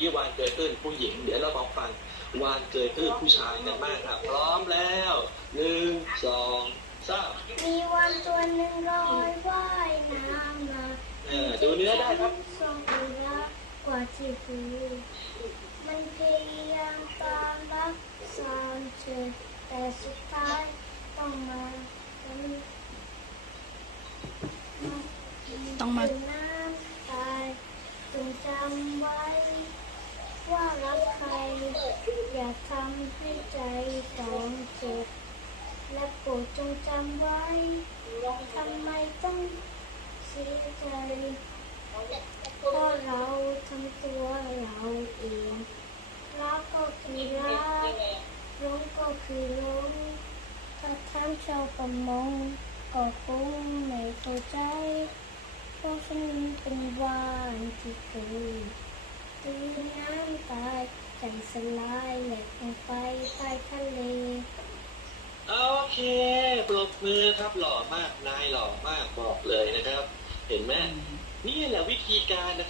กี้วานเกยตื้นผู้หญิง เดี๋ยวเรามาฟังวานเกยตื้นผู้ชายกันบ้างครับพร้อมแล้วหนึ่งสองสามมีวันตัวหนึ่งลอยว่ายน้ำมาเออดูเนื้อได้ครับทรงอุระกว่าที่หูมันพยายามตามรักสามเธอแต่สุดท้ายต้องมาเป็นต้องมา เป็นน้ำตายจงจำไว้ ว่ารักใคร อย่าทำให้ใจต้องเจ็บ และโปรดจงจำไว้ทำไมต้องเสียใจเพราะเราทำตัวเราเองรักก็คือรักหลงก็คือหลงถ้าถามชาวประมงก็คงไม่เข้าใจเพราะฉันเป็นวานที่เคยตื่นน้ำตายใจสลายแหลกลงไปใต้ทะเล เคปรบมือครับหล่อมากนายหล่อมากบอกเลยนะครับ เห็นไหมนี่แหละวิธีการนะครับ